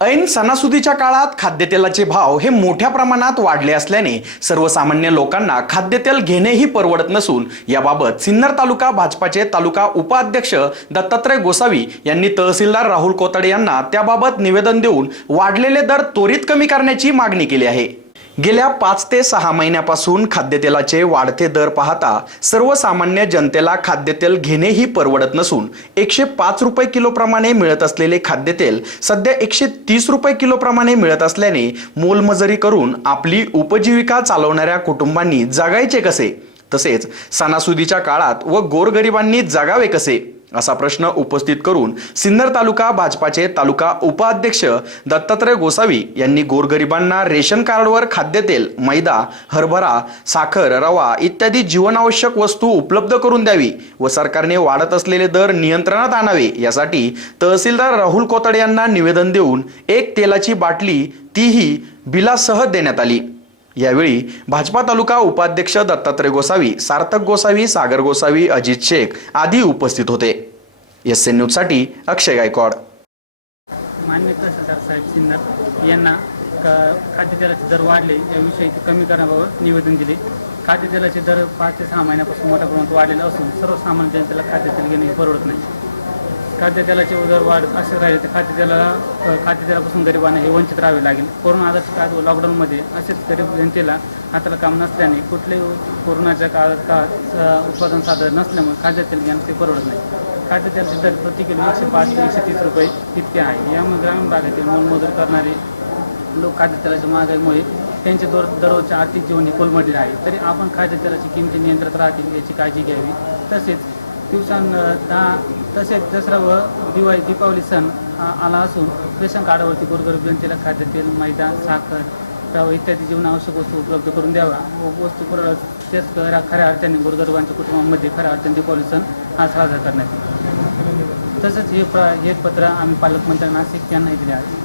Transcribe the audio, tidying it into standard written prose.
ऐन सणासुदीच्या काळात खाद्यतेलाचे भाव हे मोठ्या प्रमाणात वाढले असल्याने सर्वसामान्य लोकांना खाद्यतेल घेणेही परवडत नसून याबाबत सिन्नर तालुका भाजपाचे तालुका उपाध्यक्ष दत्तात्रय गोसावी यांनी तहसीलदार राहुल कोतडे यांना त्याबाबत निवेदन देऊन वाढलेले दर त्वरित कमी करण्याची मागणी केली आहे। गेल्या 5 ते 6 महिन्यापासून खाद्यतेलाचे वाढते दर पाहता सर्वसामान्य जनतेला खाद्यतेल घेणेही परवडत नसून 105 रुपये किलो प्रमाणे मिळत असलेले खाद्यतेल सध्या 130 रुपये किलो प्रमाणे मिळत असल्याने मोलमजुरी करून आपली उपजीविका चालवणाऱ्या कुटुंबांनी जगायचे कसे, तसेच सणासुदीच्या काळात व गोरगरिबांनी जगावे कसे असा प्रश्न उपस्थित करून सिन्नर तालुका भाजपाचे तालुका उपाध्यक्ष दत्तात्रय गोसावी यांनी गोरगरिबांना रेशन कार्डवर खाद्यतेल, मैदा, हरभरा, साखर, रवा इत्यादी जीवनावश्यक वस्तू उपलब्ध करून द्यावी व सरकारने वाढत असलेले दर नियंत्रणात आणावे यासाठी तहसीलदार राहुल कोतडे यांना निवेदन देऊन एक तेलाची बाटली तीही बिलासह देण्यात आली। यावेळी भाजपा तालुका उपाध्यक्ष दत्तात्रय गोसावी, सार्थक गोसावी, सागर गोसावी, अजित शेख आदी उपस्थित होते। SN न्यूज साठी अक्षय गायकवाड। माननीय तहसीलदार साहेब सिन्नर यांना खाद्यतेलाचे दर वाढले याविषयी कमी करण्याबाबत निवेदन दिले। खाद्यतेलाचे दर 5 ते 6 महिन्यापासून मोठ्या प्रमाणात वाढलेले असून सर्वसामान्य जनतेला खाद्यतेल घेणे परवडत नाही। खाद्यतेलाचे दर वाढ असे राहिले तर खाद्यतेलापासून गरिबांना हे वंचित राहावे लागेल। कोरोना आजाराच्या काळात व लॉकडाऊनमध्ये असेच गरीब जनतेला हाताला काम नसल्याने कुठलेही कोरोनाच्या काळात उत्पादन साधन नसल्यामुळे खाद्यतेल घेणं ते परवडत नाही। खाद्यतेलाचे दर प्रति किलो 105 ते 130 रुपये इतके आहे। यामुळे ग्रामीण भागातील मोलमजुरी करणारे लोक खाद्यतेलाच्या महागाईमुळे त्यांचे दररोजचे आर्थिक जीवन हे कोलमडले आहे। तरी आपण खाद्यतेलाची किमती नियंत्रणात राहतील याची काळजी घ्यावी। तसेच दसरा व दीपावली सण आला असून रेशन कार्डावरती गोरगरीब जनतेला खाद्यतेल, मैदा, साखर, रवा इत्यादी जीवनावश्यक वस्तू उपलब्ध करून द्यावा व वस्तू तेच खऱ्या अर्थाने गोरगरिबांच्या कुटुंबामध्ये खऱ्या अर्थाने दीपावली सण हा साजरा करण्यात येईल। तसंच हे पत्र आम्ही पालकमंत्री नाशिक यांनाही दिले आहे।